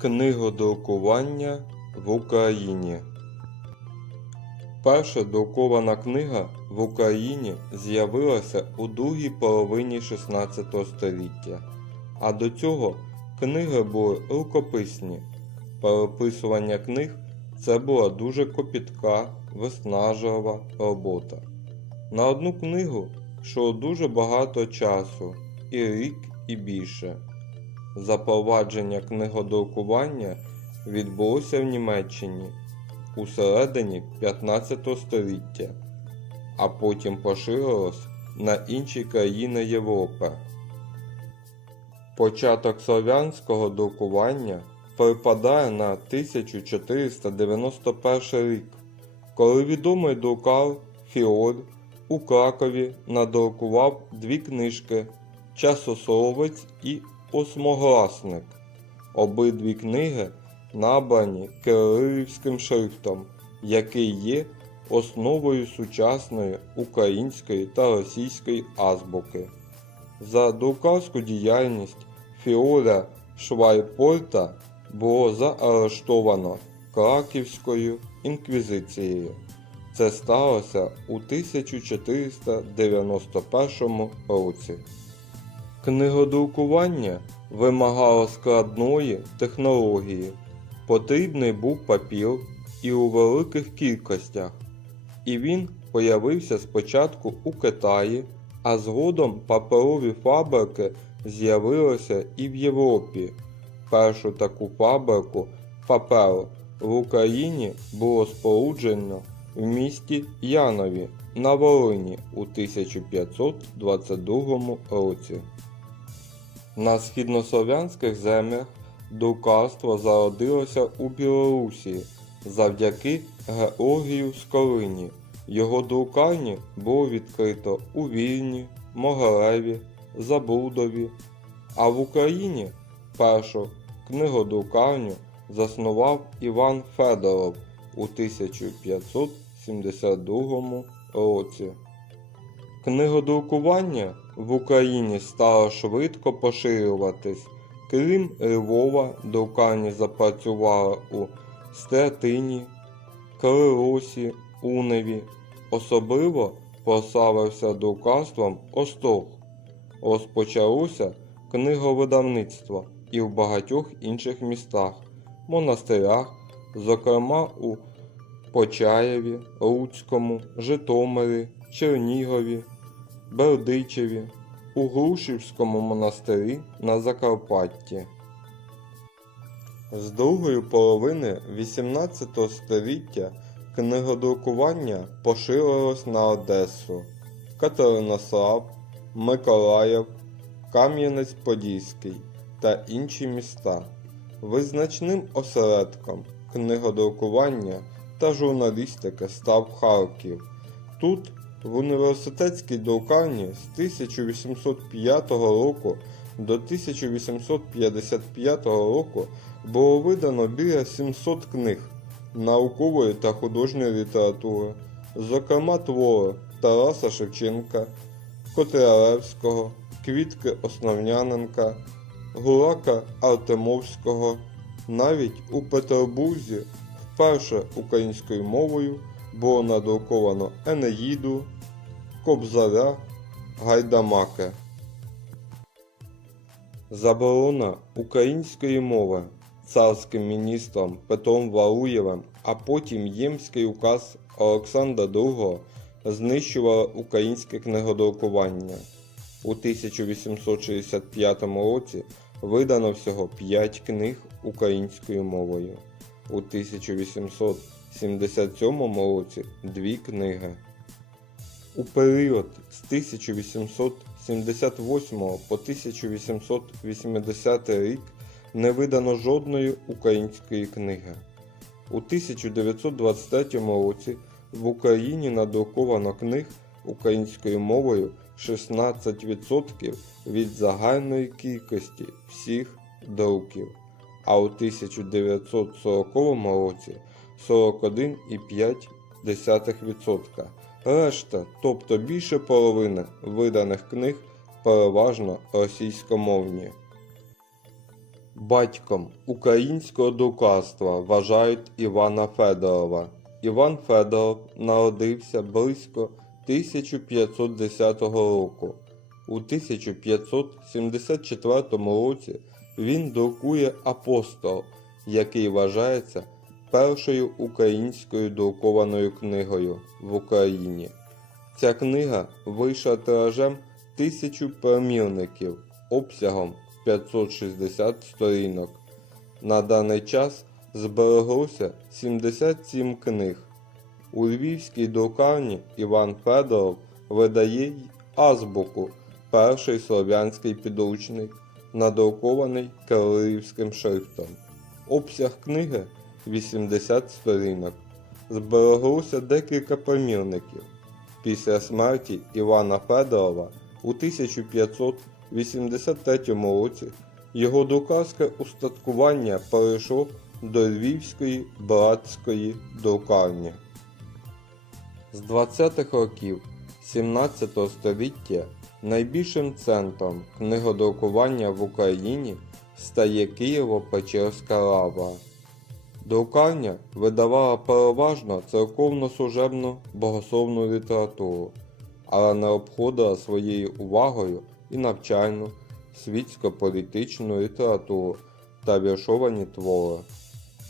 Книгодрукування в Україні. Перша друкована книга в Україні з'явилася у другій половині 16 століття, а до цього книги були рукописні. Переписування книг це була дуже копітка, виснажлива робота. На одну книгу йшло дуже багато часу, і рік, і більше. Запровадження книгодрукування відбулося в Німеччині у середині 15 століття, а потім поширилось на інші країни Європи. Початок слов'янського друкування припадає на 1491 рік, коли відомий друкар Фіоль у Кракові надрукував дві книжки Часословець і Осмогласник. Обидві книги набрані кирилівським шрифтом, який є основою сучасної української та російської азбуки. За друкарську діяльність Фіоля Швайпорта було заарештовано Краківською інквізицією. Це сталося у 1491 році. Книгодрукування вимагало складної технології. Потрібний був папір і у великих кількостях. І він появився спочатку у Китаї, а згодом паперові фабрики з'явилися і в Європі. Першу таку фабрику паперу в Україні було споруджено в місті Янові на Волині у 1522 році. На східнослов'янських землях друкарство зародилося у Білорусі завдяки Георгію Скорині. Його друкарні було відкрито у Вільні, Могилеві, Забрудові, а в Україні першу книгодрукарню заснував Іван Федоров у 1572 році. Книгодрукування в Україні стало швидко поширюватись. Крім Львова, друкарні запрацювали у Стратині, Калеросі, Уневі. Особливо прославився друкарством Острог. Розпочалося книговидавництво і в багатьох інших містах, монастирях, зокрема у Почаєві, Луцькому, Житомирі, Чернігові, Бердичеві, у Грушівському монастирі на Закарпатті. З другої половини XVIII століття книгодрукування поширилось на Одесу, Катеринослав, Миколаїв, Кам'янець-Подільський та інші міста. Визначним осередком книгодрукування та журналістики став Харків. Тут в університетській друкарні з 1805 року до 1855 року було видано біля 700 книг наукової та художньої літератури, зокрема твори Тараса Шевченка, Котляревського, Квітки Основняненка, Гурака Артемовського. Навіть у Петербурзі вперше українською мовою було надруковано Енеїду, Кобзаря, Гайдамаки. Заборона української мови царським міністром Петром Валуєвим, а потім Ємський указ Олександра II знищувала українське книгодрукування. У 1865 році видано всього 5 книг українською мовою. У 1877 році дві книги. У період з 1878 по 1880 рік не видано жодної української книги. У 1923 році в Україні надруковано книг українською мовою 16% від загальної кількості всіх друків, а у 1940 році 41,5%. Решта, тобто більше половини виданих книг переважно російськомовні. Батьком українського друкарства вважають Івана Федорова. Іван Федоров народився близько 1510 року. У 1574 році він друкує Апостол, який вважається першою українською друкованою книгою в Україні. Ця книга вийшла тиражем тисячу примірників обсягом 560 сторінок. На даний час збереглося 77 книг. У львівській друкарні Іван Федоров видає й азбуку, перший слов'янський підручник, надрукований кирилівським шрифтом. Обсяг книги 80 сторінок. Збереглося декілька примірників. Після смерті Івана Федорова у 1583 році його друкарське устаткування перейшло до Львівської братської друкарні. З 20-х років 17 століття найбільшим центром книгодрукування в Україні стає Києво-Печерська лава. Друкарня видавала переважно церковно-служебну богословну літературу, але не обходила своєю увагою і навчальну, світсько-політичну літературу та віршовані твори.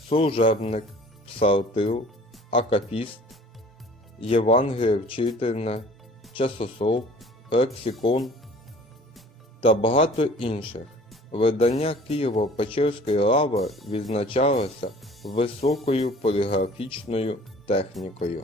Служебник, псалтир, акафіст, Євангеліє вчительне, часослов, лексикон та багато інших. Видання Києво-Печерської лави відзначалося високою поліграфічною технікою.